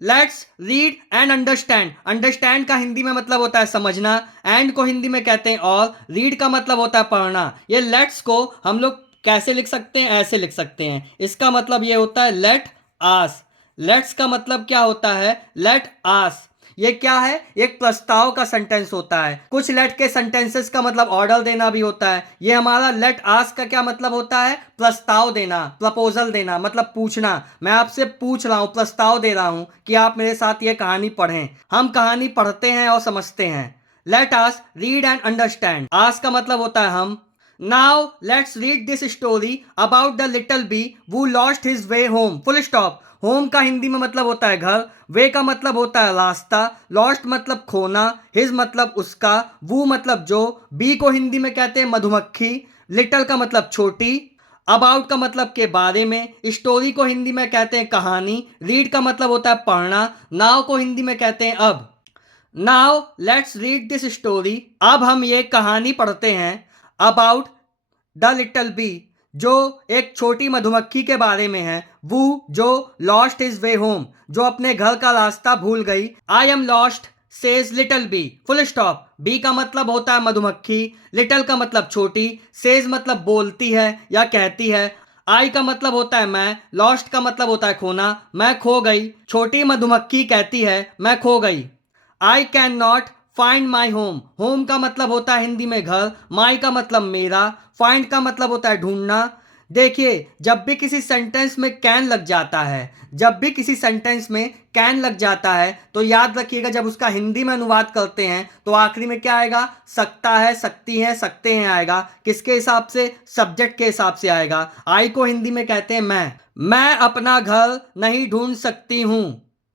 Let's read and understand. Understand का हिंदी में मतलब होता है समझना, एंड को हिंदी में कहते हैं और, रीड का मतलब होता है पढ़ना। ये लेट्स को हम लोग कैसे लिख सकते हैं, ऐसे लिख सकते हैं। इसका मतलब ये होता है लेट आस। लेट्स का मतलब क्या होता है, लेट आस। ये क्या है, एक प्रस्ताव का सेंटेंस होता है। कुछ लेट के सेंटेंसेस का मतलब ऑर्डर देना भी होता है। ये हमारा लेट आस्क का क्या मतलब होता है, प्रस्ताव देना, प्रपोजल देना, मतलब पूछना। मैं आपसे पूछ रहा हूं, प्रस्ताव दे रहा हूं कि आप मेरे साथ ये कहानी पढ़ें। हम कहानी पढ़ते हैं और समझते हैं। Let us read and understand. Ask का मतलब होता है हम। Now let's read this story about the little bee who lost his way home. Full stop. Home का हिंदी में मतलब होता है घर, वे का मतलब होता है रास्ता, लॉस्ट मतलब खोना, हिज मतलब उसका, वो मतलब जो, बी को हिंदी में कहते हैं मधुमक्खी, लिटिल का मतलब छोटी, अबाउट का मतलब के बारे में, स्टोरी को हिंदी में कहते हैं कहानी, रीड का मतलब होता है पढ़ना, नाउ को हिंदी में कहते हैं अब। Now let's read this story. अब हम ये कहानी पढ़ते हैं अबाउट द लिटिल बी, जो एक छोटी मधुमक्खी के बारे में है। वो जो लॉस्ट हिज वे होम, जो अपने घर का रास्ता भूल गई। I am lost says little bee. Full stop. Bee का मतलब होता है मधुमक्खी, लिटिल का मतलब छोटी, सेज मतलब बोलती है या कहती है, आई का मतलब होता है मैं, लॉस्ट का मतलब होता है खोना, मैं खो गई। छोटी मधुमक्खी कहती है मैं खो गई। I can not find my home. Home का मतलब होता है हिंदी में घर, माई का मतलब मेरा, फाइंड का मतलब होता है ढूंढना। देखिए, जब भी किसी सेंटेंस में कैन लग जाता है, जब भी किसी सेंटेंस में कैन लग जाता है तो याद रखिएगा, जब उसका हिंदी में अनुवाद करते हैं तो आखिरी में क्या आएगा, सकता है, सकती है, सकते हैं आएगा। किसके हिसाब से, सब्जेक्ट के हिसाब से आएगा। आई को हिंदी में कहते हैं मैं अपना घर नहीं ढूंढ सकती हूं।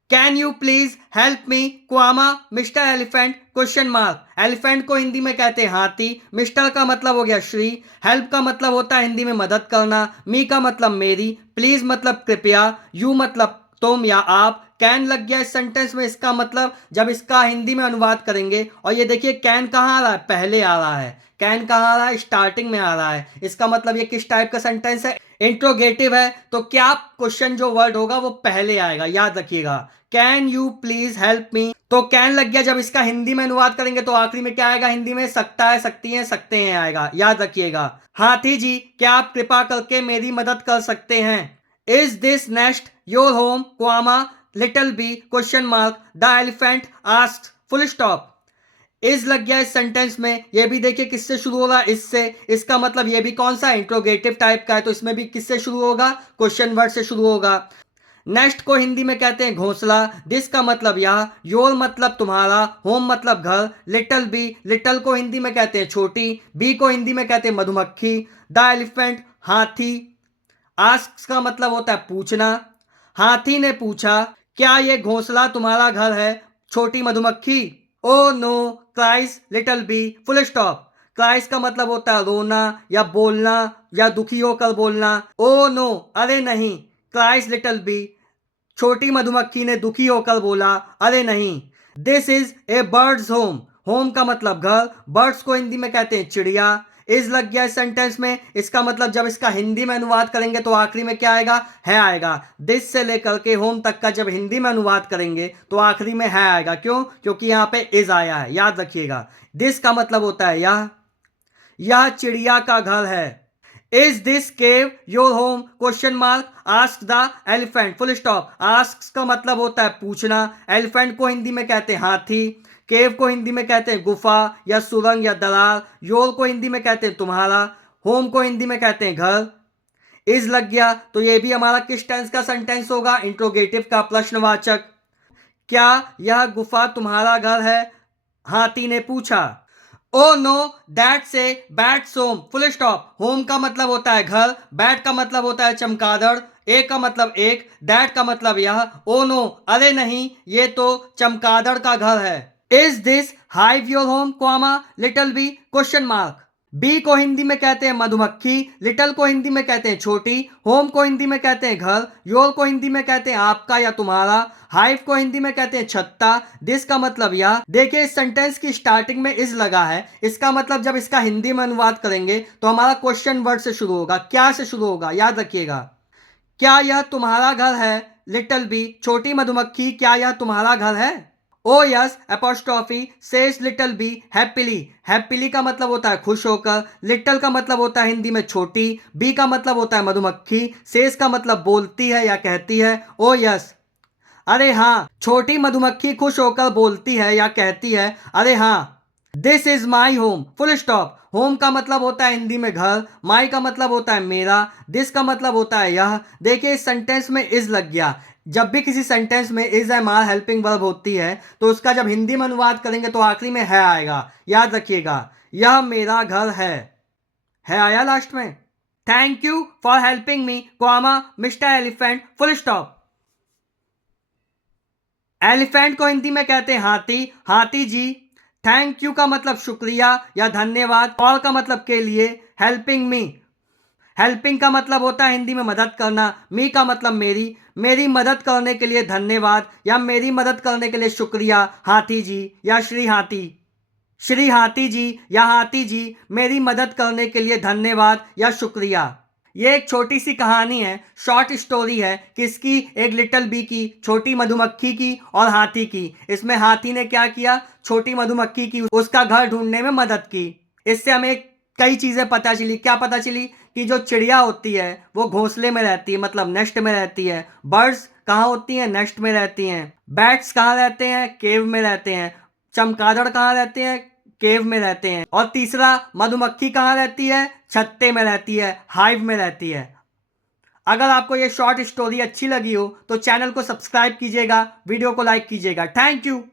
Can you please help me comma mister elephant, question mark. Elephant को हिंदी में कहते हैं हाथी, मिस्टर का मतलब हो गया श्री, हेल्प का मतलब होता है हिंदी में मदद करना, मी का मतलब मेरी, प्लीज मतलब कृपया, यू मतलब तुम या आप। कैन लग गया इस सेंटेंस में, इसका मतलब जब इसका हिंदी में अनुवाद करेंगे, और ये देखिए कैन कहाँ आ रहा है, पहले आ रहा है। कैन कहाँ आ रहा है, स्टार्टिंग में आ रहा है। इसका मतलब ये किस टाइप का सेंटेंस है, इंट्रोगेटिव है। तो क्या क्वेश्चन जो वर्ड होगा वो पहले आएगा, याद रखिएगा। Can you please help me, तो कैन लग गया। जब इसका हिंदी में अनुवाद करेंगे तो आखिरी में क्या आएगा, हिंदी में सकता है, सकती है, सकते हैं आएगा, याद रखिएगा। हाथी जी, क्या आप कृपा करके मेरी मदद कर सकते हैं। Is this nest your home comma little bee, question mark, the elephant asked. Full stop. Is लग गया इस सेंटेंस में। ये भी देखिए किससे शुरू होगा, इससे। इसका मतलब ये भी कौन सा, इंट्रोगेटिव टाइप का है, तो इसमें भी किससे शुरू होगा, क्वेश्चन वर्ड से शुरू होगा। नेक्स्ट को हिंदी में कहते हैं घोंसला, दिस का मतलब यह, योर मतलब तुम्हारा, होम मतलब घर, लिटिल बी, लिटिल को हिंदी में कहते हैं छोटी, बी को हिंदी में कहते हैं मधुमक्खी, द एलिफेंट हाथी, आस्क का मतलब होता है पूछना। हाथी ने पूछा, क्या ये घोंसला तुम्हारा घर है, छोटी मधुमक्खी। Oh no cries little bee. Full stop. Cries का मतलब होता है रोना या बोलना या दुखी होकर बोलना। ओ नो अरे नहीं, क्राइस लिटिल बी, छोटी मधुमक्खी ने दुखी होकर बोला अरे नहीं। This is a birds home. Home का मतलब घर, बर्ड्स को हिंदी में कहते हैं चिड़िया। इज लग गया इस सेंटेंस में, इसका मतलब जब इसका हिंदी में अनुवाद करेंगे तो आखिरी में क्या आएगा, है आएगा। दिस से लेकर के होम तक का जब हिंदी में अनुवाद करेंगे तो आखिरी में है आएगा। क्यों, क्योंकि यहाँ पे इज आया है, याद रखिएगा। दिस का मतलब होता है यह चिड़िया का घर है। Is this cave your home, question mark, ask the elephant. Full stop. Ask का मतलब होता है पूछना, एलिफेंट को हिंदी में कहते हैं हाथी, केव को हिंदी में कहते हैं गुफा या सुरंग या दरार, योर को हिंदी में कहते हैं तुम्हारा, होम को हिंदी में कहते हैं घर। इज लग गया तो ये भी हमारा किस टेंस का सेंटेंस होगा, इंट्रोगेटिव का, प्रश्नवाचक। क्या यह गुफा तुम्हारा घर है, हाथी ने पूछा। Oh no that's a bat's home. Full stop. Home का मतलब होता है घर, बैट का मतलब होता है चमगादड़, ए का मतलब एक, दैट का मतलब यह, ओ नो अरे नहीं, ये तो चमगादड़ का घर है। Is this hive your home comma little bee, question mark. Bee को हिंदी में कहते हैं मधुमक्खी, लिटिल को हिंदी में कहते हैं छोटी, होम को हिंदी में कहते हैं घर, योर को हिंदी में कहते हैं आपका या तुम्हारा, हाइव को हिंदी में कहते हैं छत्ता, दिस का मतलब यह। देखिए इस सेंटेंस की स्टार्टिंग में इज लगा है, इसका मतलब जब इसका हिंदी में अनुवाद करेंगे तो हमारा क्वेश्चन वर्ड से शुरू होगा, क्या से शुरू होगा, याद रखिएगा। क्या यह तुम्हारा घर है, लिटिल बी, छोटी मधुमक्खी क्या यह तुम्हारा घर है? ओ yes apostrophe says little B happily. Happily का मतलब होता है खुश होकर, लिटिल का मतलब होता है हिंदी में छोटी, बी का मतलब होता है मधुमक्खी, सेज का मतलब बोलती है या कहती है। ओ यस, अरे हाँ, छोटी मधुमक्खी खुश होकर बोलती है या कहती है, अरे हाँ। This is my home, full stop. Home का मतलब होता है हिंदी में घर, माई का मतलब होता है मेरा, दिस का मतलब होता है यह। देखिए इस सेंटेंस में इज लग गया। जब भी किसी सेंटेंस में is am are helping verb होती है तो उसका जब हिंदी में अनुवाद करेंगे तो आखिरी में है आएगा। याद रखिएगा, यह मेरा घर है आया लास्ट में। Thank you for helping me comma mister elephant, full stop. Elephant को हिंदी में कहते हैं हाथी, हाथी जी। थैंक यू का मतलब शुक्रिया या धन्यवाद, फॉर का मतलब के लिए, हेल्पिंग मी, हेल्पिंग का मतलब होता है हिंदी में मदद करना, मी का मतलब मेरी, मेरी मदद करने के लिए धन्यवाद या मेरी मदद करने के लिए शुक्रिया हाथी जी या श्री हाथी। श्री हाथी जी या हाथी जी, मेरी मदद करने के लिए धन्यवाद या शुक्रिया। ये एक छोटी सी कहानी है, शॉर्ट स्टोरी है, किसकी? एक लिटिल बी की, छोटी मधुमक्खी की और हाथी की। इसमें हाथी ने क्या किया? छोटी मधुमक्खी की उसका घर ढूंढने में मदद की। इससे हमें कई चीजें पता चली। क्या पता चली? कि जो चिड़िया होती है वो घोंसले में रहती है, मतलब नेस्ट में रहती है। बर्ड्स कहाँ होती हैं? नेस्ट में रहती हैं। बैट्स कहाँ रहते हैं? केव में रहते हैं। चमगादड़ कहाँ रहते हैं? केव में रहते हैं। और तीसरा, मधुमक्खी कहाँ रहती है? छत्ते में रहती है, हाइव में रहती है। अगर आपको ये शॉर्ट स्टोरी अच्छी लगी हो तो चैनल को सब्सक्राइब कीजिएगा, वीडियो को लाइक कीजिएगा। Thank you.